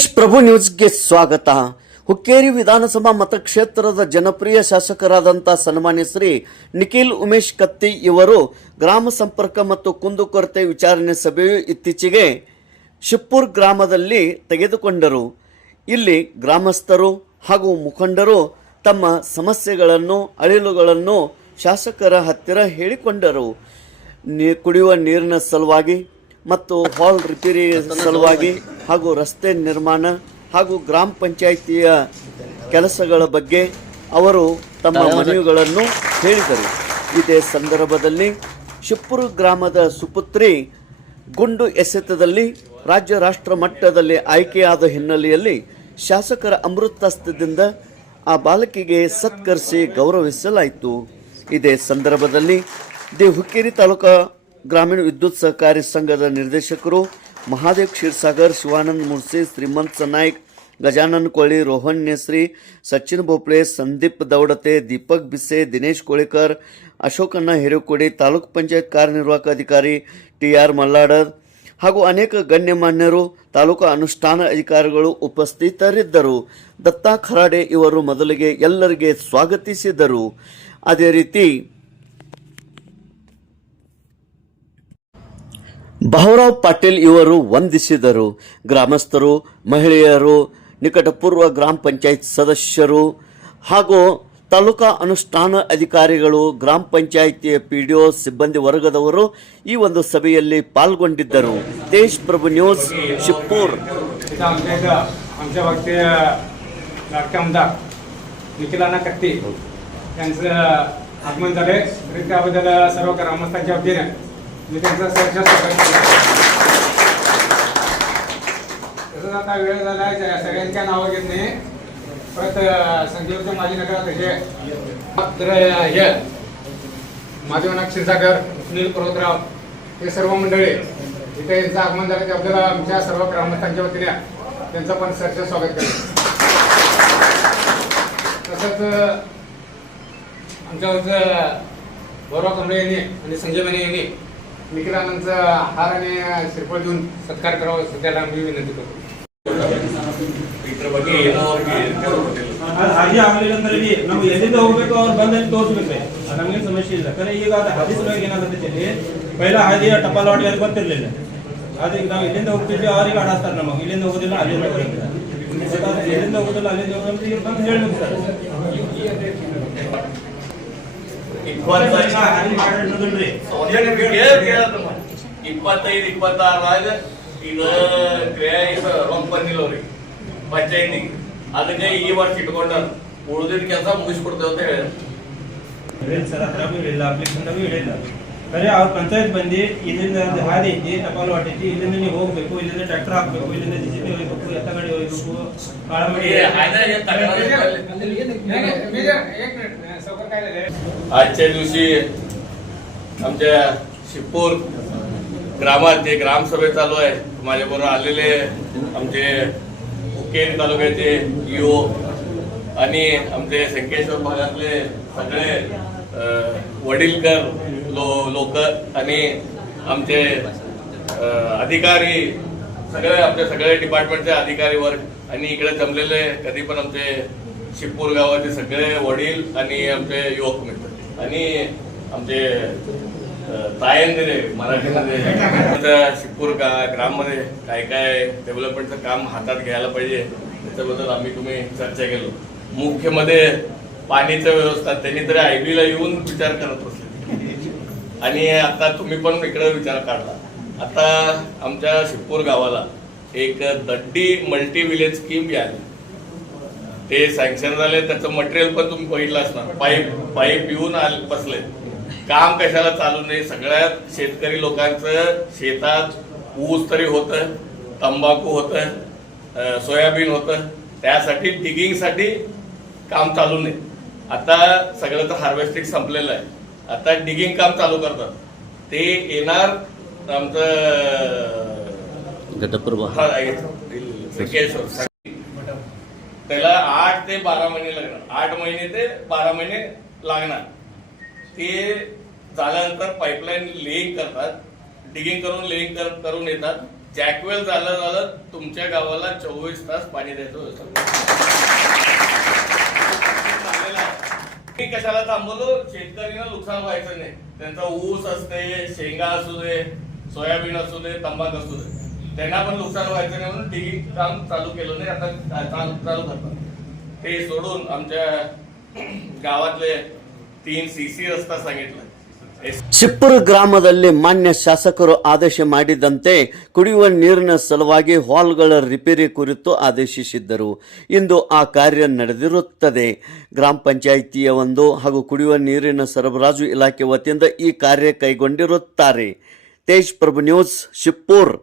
ದೇಶ್ ಪ್ರಭು ನ್ಯೂಸ್ಗೆ ಸ್ವಾಗತ. ಹುಕ್ಕೇರಿ ವಿಧಾನಸಭಾ ಮತಕ್ಷೇತ್ರದ ಜನಪ್ರಿಯ ಶಾಸಕರಾದಂಥ ಸನ್ಮಾನ್ಯ ಶ್ರೀ ನಿಖಿಲ್ ಉಮೇಶ್ ಕತ್ತಿ ಇವರು ಗ್ರಾಮ ಸಂಪರ್ಕ ಮತ್ತು ಕುಂದುಕೊರತೆ ವಿಚಾರಣೆ ಸಭೆಯು ಇತ್ತೀಚೆಗೆ ಶಿಪ್ಪೂರ್ ಗ್ರಾಮದಲ್ಲಿ ತೆಗೆದುಕೊಂಡರು. ಇಲ್ಲಿ ಗ್ರಾಮಸ್ಥರು ಹಾಗೂ ಮುಖಂಡರು ತಮ್ಮ ಸಮಸ್ಯೆಗಳನ್ನು ಅಳಿಲುಗಳನ್ನು ಶಾಸಕರ ಹತ್ತಿರ ಹೇಳಿಕೊಂಡರು. ಕುಡಿಯುವ ನೀರಿನ ಸಲುವಾಗಿ ಮತ್ತು ಹಾಲ್ ರಿಪೇರಿ ಸಲುವಾಗಿ ಹಾಗೂ ರಸ್ತೆ ನಿರ್ಮಾಣ ಹಾಗೂ ಗ್ರಾಮ ಪಂಚಾಯಿತಿಯ ಕೆಲಸಗಳ ಬಗ್ಗೆ ಅವರು ತಮ್ಮ ಮನವಿಗಳನ್ನು ಹೇಳಿದರು. ಇದೇ ಸಂದರ್ಭದಲ್ಲಿ ಶಿಪ್ಪೂರು ಗ್ರಾಮದ ಸುಪುತ್ರಿ ಗುಂಡು ಎಸೆತದಲ್ಲಿ ರಾಜ್ಯ ರಾಷ್ಟ್ರ ಮಟ್ಟದಲ್ಲಿ ಆಯ್ಕೆಯಾದ ಹಿನ್ನೆಲೆಯಲ್ಲಿ ಶಾಸಕರ ಅಮೃತಹಸ್ತದಿಂದ ಆ ಬಾಲಕಿಗೆ ಸತ್ಕರಿಸಿ ಗೌರವಿಸಲಾಯಿತು. ಇದೇ ಸಂದರ್ಭದಲ್ಲಿ ಹುಕ್ಕೇರಿ ತಾಲೂಕಾ ಗ್ರಾಮೀಣ ವಿದ್ಯುತ್ ಸಹಕಾರಿ ಸಂಘದ ನಿರ್ದೇಶಕರು ಮಹಾದೇವ್ ಕ್ಷೀರ್ಸಾಗರ್, ಶಿವಾನಂದ ಮುರ್ಸಿ, ಶ್ರೀಮಂತ್ ಸನಾಯ್ಕ್, ಗಜಾನನ್ ಕೊಳ್ಳಿ, ರೋಹನ್ ನೇಸ್ರಿ, ಸಚಿನ್ ಭೋಪ್ಳೆ, ಸಂದೀಪ್ ದೌಡತೆ, ದೀಪಕ್ ಬಿಸೆ, ದಿನೇಶ್ ಕೋಳಿಕರ್, ಅಶೋಕಣ್ಣ ಹಿರೇಕೊಡಿ, ತಾಲೂಕು ಪಂಚಾಯತ್ ಕಾರ್ಯನಿರ್ವಾಹಕ ಅಧಿಕಾರಿ TR ಮಲ್ಲಾಡರ್ ಹಾಗೂ ಅನೇಕ ಗಣ್ಯಮಾನ್ಯರು, ತಾಲೂಕು ಅನುಷ್ಠಾನ ಅಧಿಕಾರಿಗಳು ಉಪಸ್ಥಿತರಿದ್ದರು. ದತ್ತಾ ಖರಾಡೆ ಇವರು ಮೊದಲಿಗೆ ಎಲ್ಲರಿಗೆ ಸ್ವಾಗತಿಸಿದರು. ಅದೇ ರೀತಿ ಭಾವರಾವ್ ಪಾಟೀಲ್ ಇವರು ವಂದಿಸಿದರು. ಗ್ರಾಮಸ್ಥರು, ಮಹಿಳೆಯರು, ನಿಕಟಪೂರ್ವ ಗ್ರಾಮ ಪಂಚಾಯತ್ ಸದಸ್ಯರು ಹಾಗೂ ತಾಲೂಕಾ ಅನುಷ್ಠಾನ ಅಧಿಕಾರಿಗಳು, ಗ್ರಾಮ ಪಂಚಾಯಿತಿಯ PDO ಸಿಬ್ಬಂದಿ ವರ್ಗದವರು ಈ ಒಂದು ಸಭೆಯಲ್ಲಿ ಪಾಲ್ಗೊಂಡಿದ್ದರು. ದೇಶ್ ಪ್ರಭು न्यूज शिपूर. आमच्या वक्ते लाडके आमदार निखिलांना कत्ती यांचं आगमन झाले तरी त्याबद्दल सर्व ग्रामस्थांच्या वतीने मी त्यांचा सहर्ष स्वागत केलं. तसंच आता वेळ झाला आहे सगळ्यांच्या नावं घेत नाही, परत संजीवचे माजी नगराध्यक्ष तर हे माधवनाथ क्षीरसागर, सुनील पर्वतराव हे सर्व मंडळी इथे यांचं आगमन झालं त्याबद्दल आमच्या सर्व ग्रामस्थांच्या वतीने त्यांचं पण सहर्ष स्वागत केलं. तसंच आमच्या गौरव कांबळे यांनी आणि संजय माने यांनी निखिलानंदचा हार आणि श्रीफळ देऊन सत्कार करावा सध्याला मी विनंती करतो. ಹಾಗೆ ಆಗಲಿಲ್ಲ ನಾವು ಎಲ್ಲಿಂದ ಹೋಗ್ಬೇಕು ಅವ್ರು ಬಂದಲ್ಲಿ ತೋರಿಸ್ಬೇಕು. ನಮಗೇನು ಸಮಸ್ಯೆ ಇಲ್ಲ. ಕರೆ ಈಗ ಹಾದಿ ಸಲುವಾಗಿ ಏನಾಗುತ್ತೆ ಇಲ್ಲಿ ಪೈಲ ಹಾದಿಯ ಟಪಾಲವಾಡಿ ಅಲ್ಲಿ ಗೊತ್ತಿರಲಿಲ್ಲ. ಅದಕ್ಕೆ ನಾವು ಇಲ್ಲಿಂದ ಹೋಗ್ತಿದ್ವಿ, ಅವ್ರಿಗೆ ಆಡಿಸ್ತಾರೆ ನಮಗೆ ಇಲ್ಲಿಂದ ಹೋಗೋದಿಲ್ಲ ಅಲ್ಲಿಂದ ಬರೋದಿಲ್ಲ, ಎಲ್ಲಿಂದ ಹೋಗೋದಿಲ್ಲ ಅಲ್ಲಿಂದ ಹೋಗೋದು ಈಗ ಬಂದು ಹೇಳಿ ಸರ್ 25-26 ಈಗ ರೊಕ್ಕ ಬಂದಿಲ್ಲವ್ರಿ ಪಂಚಾಯತಿಗೆ. ಅದಕ್ಕೆ ಈ ವರ್ಷ ಇಟ್ಕೊಂಡ ಉಳಿದಿದ್ದ ಕೆಲಸ ಮುಗಿಸ್ಕೊಡ್ತೇವೆ ಅಂತ ಹೇಳಿ ಸರ್. ಹತ್ರ ಹೇಳಿಲ್ಲ, ಅಪ್ಲಿಕೇಶನ್ ಹೇಳಿಲ್ಲ. ಖರೆ ಅವ್ರ ಪಂಚಾಯತ್ ಬಂದು ಇಲ್ಲಿಂದ ಹಾದಿ ಐತಿ, ಟಪಾಲು ವಾಟ್ ಐತಿ, ಇಲ್ಲಿಂದ ನೀವು ಹೋಗ್ಬೇಕು, ಇಲ್ಲಿಂದ ಟ್ರ್ಯಾಕ್ಟರ್ ಹಾಕ್ಬೇಕು, ಇಲ್ಲಿಂದ JCB ಹೋಗ್ಬೇಕು, ಎತ್ತಗಡಿ ಹೋಗ್ಬೇಕು, ಕಾಳಮಡಿ. आजच्या दिवशी आमच्या शिपूर ग्रामात जे ग्रामसभे चालू आहे, माझ्याबरोबर आलेले आमचे हुक्केरी तालुक्याचे EO आणि आमचे संकेश्वर भागातले सगळे वडीलकर लोक आणि आमचे अधिकारी, आमचे सगळे डिपार्टमेंटचे अधिकारी वर्ग आणि इकडे जमलेले कधी पण आमचे शिपूर गावाचे सगळे वडील आणि आमचे युवक मित्र आणि आमचे तायंदिरे मराठीमध्ये शिपूर ग्राममध्ये काय काय डेव्हलपमेंटचं काम हातात घ्यायला पाहिजे त्याच्याबद्दल आम्ही तुम्ही चर्चा केलो. मुख्यमध्ये पाणीचं व्यवस्था त्यांनी तरी IBला येऊन विचार करत बसले आणि आता तुम्ही पण इकडे विचार काढला. आता आमच्या शिपूर गावाला एक दड्डी मल्टी विलेज स्कीम आली, ते सँक्शन झाले. त्याचं मटेरियल पण तुम्ही बघितलं असणार. पाईप येऊन बसले. काम कशाला चालू नाही. सगळ्यात शेतकरी लोकांचं शेतात ऊस तरी होतं, तंबाखू होतं, सोयाबीन होतं, त्यासाठी डिगिंगसाठी काम चालू नाही. आता सगळं तर हार्वेस्टिंग संपलेलं आहे. आता डिगिंग काम चालू करतात. ते येणार आमचं त्याला 8 ते 12 महिने लागणार. 8 महिने ते 12 महिने लागणार. ते झाल्यानंतर पाईपलाईन लेईंग करतात, डिगिंग करून लेईंग करून येतात जॅकवेल झालं तुमच्या गावाला 24 तास पाणी द्यायचं व्यवस्था. मी कशाला थांबवलो, शेतकऱ्यांना नुकसान व्हायचं नाही. त्यांचा ऊस असते, शेंगा असू दे, सोयाबीन असू दे, तंबाखू असू दे, त्यांना पण नुकसान व्हायचं नाही म्हणून डिगिंग काम चालू केलं नाही. आता चालू करतात. ते सोडून आमच्या गावातले 3 CC रस्ता सांगितलं. ಶಿಪ್ಪೂರು ಗ್ರಾಮದಲ್ಲಿ ಮಾನ್ಯ ಶಾಸಕರು ಆದೇಶ ಮಾಡಿದಂತೆ ಕುಡಿಯುವ ನೀರಿನ ಸಲುವಾಗಿ ಹಾಲ್ಗಳ ರಿಪೇರಿ ಕುರಿತು ಆದೇಶಿಸಿದ್ದರು. ಇಂದು ಆ ಕಾರ್ಯ ನಡೆದಿರುತ್ತದೆ. ಗ್ರಾಮ ಪಂಚಾಯಿತಿಯ ಹಾಗೂ ಕುಡಿಯುವ ನೀರಿನ ಸರಬರಾಜು ಇಲಾಖೆ ವತಿಯಿಂದ ಈ ಕಾರ್ಯ ಕೈಗೊಂಡಿರುತ್ತಾರೆ. ತೇಜ್ ಪ್ರಭು ನ್ಯೂಸ್, ಶಿಪ್ಪೂರ್.